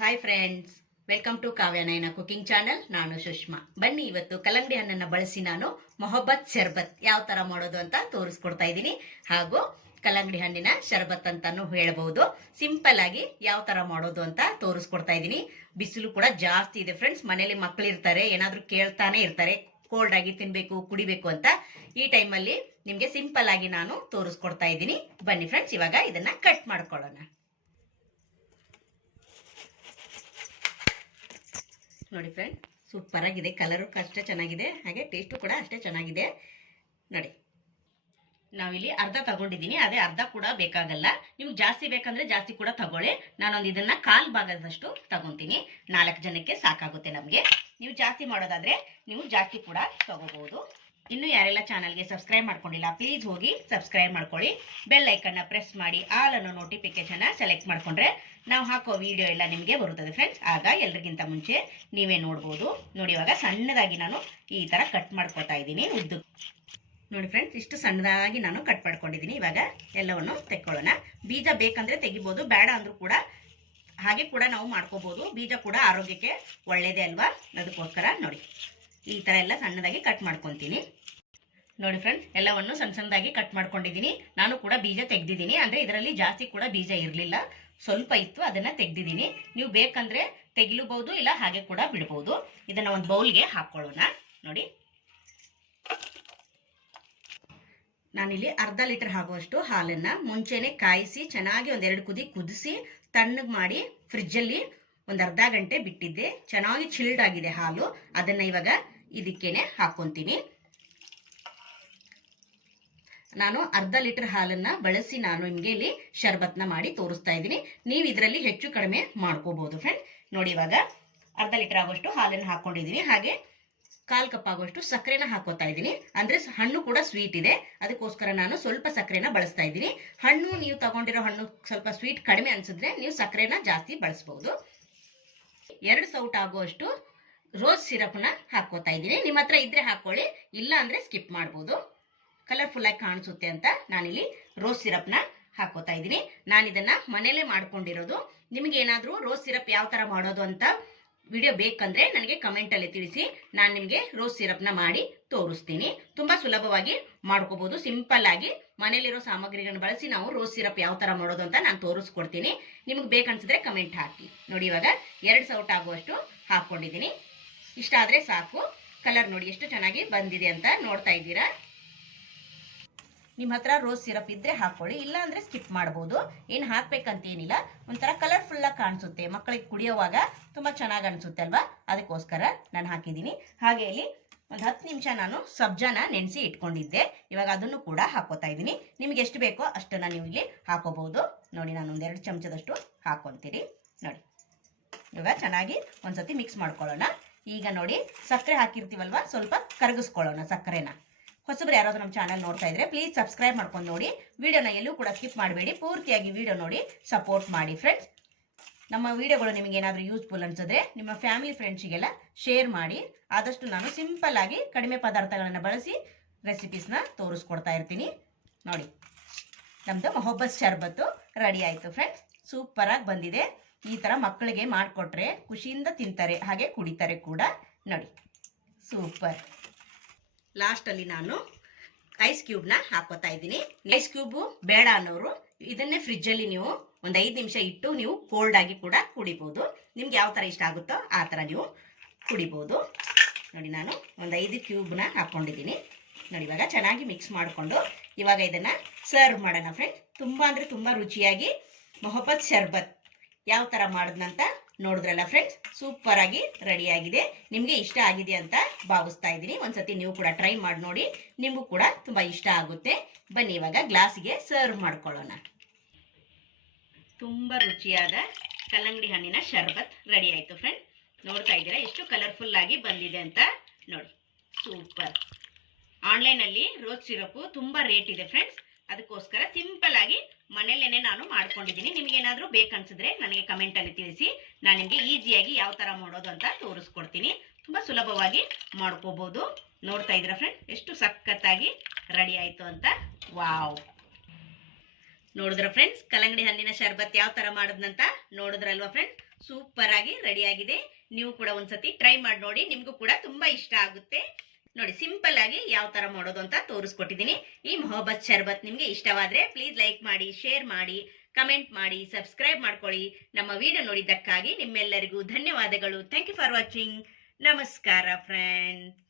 Hi friends welcome to Kavyanayana cooking channel ನಾನು ಸುಷ್ಮಾ. ಬನ್ನಿ, ಇವತ್ತು ಕಲ್ಲಂಗಡಿ ಹಣ್ಣನ್ನು ಬಳಸಿ ನಾನು ಮೊಹಬ್ಬತ್ ಶರ್ಬತ್ ಯಾವ ತರ ಮಾಡೋದು ಅಂತ ತೋರಿಸ್ಕೊಡ್ತಾ ಇದ್ದೀನಿ. ಹಾಗೂ ಕಲ್ಲಂಗಡಿ ಹಣ್ಣಿನ ಶರ್ಬತ್ ಅಂತಾನು ಹೇಳಬಹುದು. ಸಿಂಪಲ್ ಆಗಿ ಯಾವ ತರ ಮಾಡೋದು ಅಂತ ತೋರಿಸ್ಕೊಡ್ತಾ ಇದ್ದೀನಿ. ಬಿಸಿಲು ಕೂಡ ಜಾಸ್ತಿ ಇದೆ ಫ್ರೆಂಡ್ಸ್ ಮನೇಲಿ ಮಕ್ಕಳು ಇರ್ತಾರೆ, ಏನಾದ್ರೂ ಕೇಳ್ತಾನೆ ಇರ್ತಾರೆ ಕೋಲ್ಡ್ ಆಗಿ ತಿನ್ಬೇಕು, ಕುಡಿಬೇಕು ಅಂತ. ಈ ಟೈಮಲ್ಲಿ ನಿಮ್ಗೆ ಸಿಂಪಲ್ ಆಗಿ ನಾನು ತೋರಿಸ್ಕೊಡ್ತಾ ಇದ್ದೀನಿ. ಬನ್ನಿ ಫ್ರೆಂಡ್ಸ್ ಇವಾಗ ಇದನ್ನ ಕಟ್ ಮಾಡ್ಕೊಳ್ಳೋಣ. ನೋಡಿ ಫ್ರೆಂಡ್ ಸೂಪರ್ ಆಗಿದೆ. ಕಲರು ಅಷ್ಟೇ ಚೆನ್ನಾಗಿದೆ. ಹಾಗೆ ಟೇಸ್ಟು ಕೂಡ ಅಷ್ಟೇ ಚೆನ್ನಾಗಿದೆ. ನೋಡಿ, ನಾವಿಲ್ಲಿ ಅರ್ಧ ತಗೊಂಡಿದ್ದೀನಿ. ಅದೇ ಅರ್ಧ ಕೂಡ ಬೇಕಾಗಲ್ಲ. ನಿಮ್ಗೆ ಜಾಸ್ತಿ ಬೇಕಂದ್ರೆ ಜಾಸ್ತಿ ಕೂಡ ತಗೊಳ್ಳಿ. ನಾನೊಂದು ಇದನ್ನ ಕಾಲ್ ಭಾಗದಷ್ಟು ತಗೊತೀನಿ. ನಾಲ್ಕು ಜನಕ್ಕೆ ಸಾಕಾಗುತ್ತೆ ನಮಗೆ. ನೀವು ಜಾಸ್ತಿ ಮಾಡೋದಾದ್ರೆ ನೀವು ಜಾಸ್ತಿ ಕೂಡ ತಗೋಬಹುದು ಇನ್ನು ಯಾರೆಲ್ಲ ಚಾನಲ್ಗೆ ಸಬ್ಸ್ಕ್ರೈಬ್ ಮಾಡ್ಕೊಂಡಿಲ್ಲ ಪ್ಲೀಸ್ ಹೋಗಿ ಸಬ್ಸ್ಕ್ರೈಬ್ ಮಾಡ್ಕೊಳ್ಳಿ. ಬೆಲ್ ಐಕನ್ನ ಪ್ರೆಸ್ ಮಾಡಿ ಆಲ್ ಅನ್ನೋ ನೋಟಿಫಿಕೇಶನ್ ಸೆಲೆಕ್ಟ್ ಮಾಡ್ಕೊಂಡ್ರೆ ನಾವು ಹಾಕೋ ವಿಡಿಯೋ ಎಲ್ಲ ನಿಮಗೆ ಬರುತ್ತದೆ ಫ್ರೆಂಡ್ಸ್ ಆಗ ಎಲ್ರಿಗಿಂತ ಮುಂಚೆ ನೀವೇ ನೋಡ್ಬೋದು. ನೋಡಿ, ಇವಾಗ ಸಣ್ಣದಾಗಿ ನಾನು ಈ ಥರ ಕಟ್ ಮಾಡ್ಕೊತಾ ಇದ್ದೀನಿ ಉದ್ದು. ನೋಡಿ ಫ್ರೆಂಡ್ಸ್ ಇಷ್ಟು ಸಣ್ಣದಾಗಿ ನಾನು ಕಟ್ ಮಾಡ್ಕೊಂಡಿದ್ದೀನಿ. ಇವಾಗ ಎಲ್ಲವನ್ನು ತೆಕ್ಕೊಳ್ಳೋಣ. ಬೀಜ ಬೇಕಂದರೆ ತೆಗಿಬೋದು, ಬೇಡ ಅಂದರೂ ಕೂಡ ಹಾಗೆ ಕೂಡ ನಾವು ಮಾಡ್ಕೋಬೋದು. ಬೀಜ ಕೂಡ ಆರೋಗ್ಯಕ್ಕೆ ಒಳ್ಳೆಯದೇ ಅಲ್ವಾ? ಅದಕ್ಕೋಸ್ಕರ ನೋಡಿ, ಈ ಥರ ಎಲ್ಲ ಸಣ್ಣದಾಗಿ ಕಟ್ ಮಾಡ್ಕೊತೀನಿ. ನೋಡಿ ಫ್ರೆಂಡ್ಸ್ ಎಲ್ಲವನ್ನು ಸಣ್ಣ ಸಣ್ಣದಾಗಿ ಕಟ್ ಮಾಡ್ಕೊಂಡಿದ್ದೀನಿ. ನಾನು ಕೂಡ ಬೀಜ ತೆಗ್ದಿದ್ದೀನಿ. ಅಂದರೆ ಇದರಲ್ಲಿ ಜಾಸ್ತಿ ಕೂಡ ಬೀಜ ಇರಲಿಲ್ಲ. ಸ್ವಲ್ಪ ಇತ್ತು, ಅದನ್ನ ತೆಗ್ದಿದ್ದೀನಿ. ನೀವು ಬೇಕಂದ್ರೆ ತೆಗಿಲಬಹುದು, ಇಲ್ಲ ಹಾಗೆ ಕೂಡ ಬಿಡ್ಬೋದು ಇದನ್ನ ಒಂದು ಬೌಲ್ಗೆ ಹಾಕ್ಕೊಳ್ಳೋಣ ನೋಡಿ. ನಾನಿಲ್ಲಿ ಅರ್ಧ ಲೀಟರ್ ಆಗುವಷ್ಟು ಹಾಲನ್ನ ಮುಂಚೆನೆ ಕಾಯಿಸಿ, ಚೆನ್ನಾಗಿ ಒಂದೆರಡು ಕುದಿ ಕುದಿಸಿ, ತಣ್ಣಗೆ ಮಾಡಿ ಫ್ರಿಜ್ಜಲ್ಲಿ ಒಂದು ಅರ್ಧ ಗಂಟೆ ಬಿಟ್ಟಿದ್ದೆ. ಚೆನ್ನಾಗಿ ಚಿಲ್ಡ್ ಆಗಿದೆ ಹಾಲು. ಅದನ್ನ ಇವಾಗ ಇದಕ್ಕೇನೆ ಹಾಕೊಂತೀನಿ ನಾನು ಅರ್ಧ ಲೀಟರ್ ಹಾಲನ್ನ ಬಳಸಿ ನಾನು ನಿಮಗೆ ಇಲ್ಲಿ ಶರ್ಬತ್ನ ಮಾಡಿ ತೋರಿಸ್ತಾ ಇದ್ದೀನಿ. ನೀವು ಇದರಲ್ಲಿ ಹೆಚ್ಚು ಕಡಿಮೆ ಮಾಡ್ಕೋಬಹುದು ಫ್ರೆಂಡ್ ನೋಡಿ ಇವಾಗ ಅರ್ಧ ಲೀಟರ್ ಆಗುವಷ್ಟು ಹಾಲನ್ನು ಹಾಕೊಂಡಿದ್ದೀನಿ. ಹಾಗೆ ಕಾಲ್ ಕಪ್ ಆಗುವಷ್ಟು ಸಕ್ಕರೆನ ಹಾಕೋತಾ ಇದ್ದೀನಿ. ಅಂದ್ರೆ ಹಣ್ಣು ಕೂಡ ಸ್ವೀಟ್ ಇದೆ. ಅದಕ್ಕೋಸ್ಕರ ನಾನು ಸ್ವಲ್ಪ ಸಕ್ಕರೆನ ಬಳಸ್ತಾ ಇದ್ದೀನಿ. ಹಣ್ಣು, ನೀವು ತಗೊಂಡಿರೋ ಹಣ್ಣು ಸ್ವಲ್ಪ ಸ್ವೀಟ್ ಕಡಿಮೆ ಅನ್ಸಿದ್ರೆ ನೀವು ಸಕ್ಕರೆನ ಜಾಸ್ತಿ ಬಳಸಬಹುದು ಎರಡು ಸೌಟ್ ಆಗುವಷ್ಟು ರೋಸ್ ಸಿರಪ್ನ ಹಾಕೋತಾ ಇದ್ದೀನಿ. ನಿಮ್ಮ ಹತ್ರ ಇದ್ರೆ ಹಾಕೊಳ್ಳಿ. ಇಲ್ಲ ಅಂದ್ರೆ ಸ್ಕಿಪ್ ಮಾಡ್ಬೋದು. ಕಲರ್ಫುಲ್ ಆಗಿ ಕಾಣಿಸುತ್ತೆ ಅಂತ ನಾನಿಲ್ಲಿ ರೋಸ್ ಸಿರಪ್ನ ಹಾಕೋತಾ ಇದ್ದೀನಿ. ನಾನು ಇದನ್ನ ಮನೇಲೆ ಮಾಡ್ಕೊಂಡಿರೋದು. ನಿಮಗೆ ಏನಾದರೂ ರೋಸ್ ಸಿರಪ್ ಯಾವ ತರ ಮಾಡೋದು ಅಂತ ವಿಡಿಯೋ ಬೇಕಂದ್ರೆ ನನಗೆ ಕಮೆಂಟಲ್ಲಿ ತಿಳಿಸಿ. ನಾನು ನಿಮಗೆ ರೋಸ್ ಸಿರಪ್ನ ಮಾಡಿ ತೋರಿಸ್ತೀನಿ. ತುಂಬಾ ಸುಲಭವಾಗಿ ಮಾಡ್ಕೋಬೋದು. ಸಿಂಪಲ್ ಆಗಿ ಮನೇಲಿರೋ ಸಾಮಗ್ರಿಗಳನ್ನ ಬಳಸಿ ನಾವು ರೋಸ್ ಸಿರಪ್ ಯಾವ ತರ ಮಾಡೋದು ಅಂತ ನಾನು ತೋರಿಸ್ಕೊಡ್ತೀನಿ. ನಿಮ್ಗೆ ಬೇಕನ್ಸಿದ್ರೆ ಕಮೆಂಟ್ ಹಾಕಿ. ನೋಡಿ ಇವಾಗ ಎರಡು ಸೌಟ್ ಆಗುವಷ್ಟು ಹಾಕೊಂಡಿದ್ದೀನಿ. ಇಷ್ಟ ಆದ್ರೆ ಸಾಕು. ಕಲರ್ ನೋಡಿ ಎಷ್ಟು ಚೆನ್ನಾಗಿ ಬಂದಿದೆ ಅಂತ ನೋಡ್ತಾ ಇದ್ದೀರಾ? ನಿಮ್ಮ ಹತ್ರ ರೋಸ್ ಸಿರಪ್ ಇದ್ರೆ ಹಾಕೊಳ್ಳಿ ಇಲ್ಲ ಅಂದ್ರೆ ಸ್ಕಿಪ್ ಮಾಡಬಹುದು ಏನು ಹಾಕ್ಬೇಕಂತ ಏನಿಲ್ಲ ಒಂಥರ ಕಲರ್ಫುಲ್ ಆಗಿ ಕಾಣಿಸುತ್ತೆ. ಮಕ್ಕಳಿಗೆ ಕುಡಿಯೋವಾಗ ತುಂಬಾ ಚೆನ್ನಾಗಿ ಅನ್ಸುತ್ತೆ ಅಲ್ವಾ? ಅದಕ್ಕೋಸ್ಕರ ನಾನು ಹಾಕಿದ್ದೀನಿ. ಹಾಗೆ ಇಲ್ಲಿ ಒಂದು ಹತ್ತು ನಿಮಿಷ ನಾನು ಸಬ್ಜಾನ ನೆನೆಸಿ ಇಟ್ಕೊಂಡಿದ್ದೆ. ಇವಾಗ ಅದನ್ನು ಕೂಡ ಹಾಕೋತಾ ಇದ್ದೀನಿ. ನಿಮ್ಗೆ ಎಷ್ಟು ಬೇಕೋ ಅಷ್ಟನ್ನ ನೀವು ಇಲ್ಲಿ ಹಾಕೋಬಹುದು. ನೋಡಿ, ನಾನು ಒಂದೆರಡು ಚಮಚದಷ್ಟು ಹಾಕೊಂತೀನಿ. ನೋಡಿ, ಇವಾಗ ಚೆನ್ನಾಗಿ ಒಂದ್ಸತಿ ಮಿಕ್ಸ್ ಮಾಡ್ಕೊಳ್ಳೋಣ. ಈಗ ನೋಡಿ, ಸಕ್ಕರೆ ಹಾಕಿರ್ತೀವಲ್ವ? ಸ್ವಲ್ಪ ಕರಗಿಸ್ಕೊಳ್ಳೋಣ ಸಕ್ಕರೆನ. ಹೊಸಬ್ರು ಯಾರಾದರೂ ನಮ್ಮ ಚಾನಲ್ ನೋಡ್ತಾ ಇದ್ರೆ ಪ್ಲೀಸ್ ಸಬ್ಸ್ಕ್ರೈಬ್ ಮಾಡ್ಕೊಂಡು ನೋಡಿ. ವಿಡಿಯೋನ ಎಲ್ಲೂ ಕೂಡ ಸ್ಕಿಪ್ ಮಾಡಬೇಡಿ. ಪೂರ್ತಿಯಾಗಿ ವಿಡಿಯೋ ನೋಡಿ ಸಪೋರ್ಟ್ ಮಾಡಿ ಫ್ರೆಂಡ್ಸ್ ನಮ್ಮ ವಿಡಿಯೋಗಳು ನಿಮಗೆ ಏನಾದರೂ ಯೂಸ್ಫುಲ್ ಅನ್ಸಿದ್ರೆ ನಿಮ್ಮ ಫ್ಯಾಮಿಲಿ ಫ್ರೆಂಡ್ಸಿಗೆಲ್ಲ ಶೇರ್ ಮಾಡಿ. ಆದಷ್ಟು ನಾನು ಸಿಂಪಲ್ ಆಗಿ ಕಡಿಮೆ ಪದಾರ್ಥಗಳನ್ನು ಬಳಸಿ ರೆಸಿಪೀಸ್ನ ತೋರಿಸ್ಕೊಡ್ತಾ ಇರ್ತೀನಿ. ನೋಡಿ ನಮ್ಮದು ಮೊಹಬ್ಬಸ್ ಶರ್ಬತ್ತು ರೆಡಿ ಆಯಿತು ಫ್ರೆಂಡ್ಸ್ ಸೂಪರಾಗಿ ಬಂದಿದೆ. ಈ ಥರ ಮಕ್ಕಳಿಗೆ ಮಾಡಿಕೊಟ್ರೆ ಖುಷಿಯಿಂದ ತಿಂತಾರೆ, ಹಾಗೆ ಕುಡಿತಾರೆ ಕೂಡ. ನೋಡಿ ಸೂಪರ್ ಲಾಸ್ಟಲ್ಲಿ ನಾನು ಐಸ್ ಕ್ಯೂಬ್ನ ಹಾಕೋತಾ ಇದ್ದೀನಿ. ಐಸ್ ಕ್ಯೂಬು ಬೇಡ ಅನ್ನೋರು ಇದನ್ನೇ ಫ್ರಿಜ್ಜಲ್ಲಿ ನೀವು ಒಂದು ಐದು ನಿಮಿಷ ಇಟ್ಟು ನೀವು ಕೋಲ್ಡ್ ಆಗಿ ಕೂಡ ಕುಡಿಬೋದು. ನಿಮ್ಗೆ ಯಾವ ಥರ ಇಷ್ಟ ಆಗುತ್ತೋ ಆ ಥರ ನೀವು ಕುಡಿಬೋದು. ನೋಡಿ ನಾನು ಒಂದು ಐದು ಕ್ಯೂಬ್ನ ಹಾಕ್ಕೊಂಡಿದ್ದೀನಿ ನೋಡಿ ಇವಾಗ ಚೆನ್ನಾಗಿ ಮಿಕ್ಸ್ ಮಾಡಿಕೊಂಡು ಇವಾಗ ಇದನ್ನು ಸರ್ವ್ ಮಾಡೋಣ ಫ್ರೆಂಡ್ ತುಂಬ ಅಂದರೆ ತುಂಬ ರುಚಿಯಾಗಿ, ಮೊಹಬ್ಬತ್ ಶರ್ಬತ್. ಯಾವ ಥರ ಮಾಡಿದ್ನಂತ ನೋಡಿದ್ರಲ್ಲ ಫ್ರೆಂಡ್ಸ್ ಸೂಪರ್ ಆಗಿ ರೆಡಿ ಆಗಿದೆ. ನಿಮಗೆ ಇಷ್ಟ ಆಗಿದೆ ಅಂತ ಭಾವಿಸ್ತಾ ಇದ್ದೀನಿ. ಒಂದ್ಸತಿ ನೀವು ಕೂಡ ಟ್ರೈ ಮಾಡಿ ನೋಡಿ. ನಿಮಗೂ ಕೂಡ ತುಂಬಾ ಇಷ್ಟ ಆಗುತ್ತೆ. ಬನ್ನಿ, ಇವಾಗ ಗ್ಲಾಸ್ಗೆ ಸರ್ವ್ ಮಾಡ್ಕೊಳ್ಳೋಣ. ತುಂಬ ರುಚಿಯಾದ ಕಲ್ಲಂಗಡಿ ಹಣ್ಣಿನ ಶರ್ಬತ್ ರೆಡಿ ಆಯಿತು ಫ್ರೆಂಡ್ ನೋಡ್ತಾ ಇದ್ದೀರಾ? ಎಷ್ಟು ಕಲರ್ಫುಲ್ ಆಗಿ ಬಂದಿದೆ ಅಂತ ನೋಡಿ. ಸೂಪರ್ ಆನ್ಲೈನಲ್ಲಿ ರೋಸ್ ಸಿರಪು ತುಂಬ ರೇಟ್ ಇದೆ ಫ್ರೆಂಡ್ಸ್ ಅದಕ್ಕೋಸ್ಕರ ಸಿಂಪಲ್ ಆಗಿ ಮನೇಲೇನೆ ನಾನು ಮಾಡ್ಕೊಂಡಿದ್ದೀನಿ. ನಿಮ್ಗೆ ಏನಾದರೂ ಬೇಕನ್ಸಿದ್ರೆ ನನಗೆ ಕಮೆಂಟಲ್ಲಿ ತಿಳಿಸಿ. ನಾನು ನಿಮಗೆ ಈಸಿಯಾಗಿ ಯಾವ ತರ ಮಾಡೋದು ಅಂತ ತೋರಿಸ್ಕೊಡ್ತೀನಿ. ತುಂಬಾ ಸುಲಭವಾಗಿ ಮಾಡ್ಕೋಬಹುದು ನೋಡ್ತಾ ಇದ್ರ ಫ್ರೆಂಡ್ ಎಷ್ಟು ಸಖತ್ತಾಗಿ ರೆಡಿ ಆಯ್ತು ಅಂತ. ವಾವ್ ನೋಡಿದ್ರ ಫ್ರೆಂಡ್ಸ್ ಕಲ್ಲಂಗಡಿ ಹಣ್ಣಿನ ಶರ್ಬತ್ ಯಾವ ತರ ಮಾಡಿದ್ನಂತ ನೋಡಿದ್ರಲ್ವಾ ಫ್ರೆಂಡ್ಸ್ ಸೂಪರ್ ಆಗಿ ರೆಡಿ ಆಗಿದೆ. ನೀವು ಕೂಡ ಒಂದ್ಸತಿ ಟ್ರೈ ಮಾಡಿ ನೋಡಿ. ನಿಮಗೂ ಕೂಡ ತುಂಬಾ ಇಷ್ಟ ಆಗುತ್ತೆ. ನೋಡಿ ಸಿಂಪಲ್ ಆಗಿ ಯಾವ ತರ ಮಾಡೋದು ಅಂತ ತೋರಿಸ್ಕೊಟ್ಟಿದ್ದೀನಿ. ಈ ಮೊಹಬತ್ ಶರ್ಬತ್ ನಿಮ್ಗೆ ಇಷ್ಟವಾದ್ರೆ ಪ್ಲೀಸ್ ಲೈಕ್ ಮಾಡಿ ಶೇರ್ ಮಾಡಿ ಕಮೆಂಟ್ ಮಾಡಿ ಸಬ್ಸ್ಕ್ರೈಬ್ ಮಾಡ್ಕೊಳ್ಳಿ. ನಮ್ಮ ವಿಡಿಯೋ ನೋಡಿದ್ದಕ್ಕಾಗಿ ನಿಮ್ಮೆಲ್ಲರಿಗೂ ಧನ್ಯವಾದಗಳು. ಥ್ಯಾಂಕ್ ಯು ಫಾರ್ ವಾಚಿಂಗ್ ನಮಸ್ಕಾರ ಫ್ರೆಂಡ್ಸ್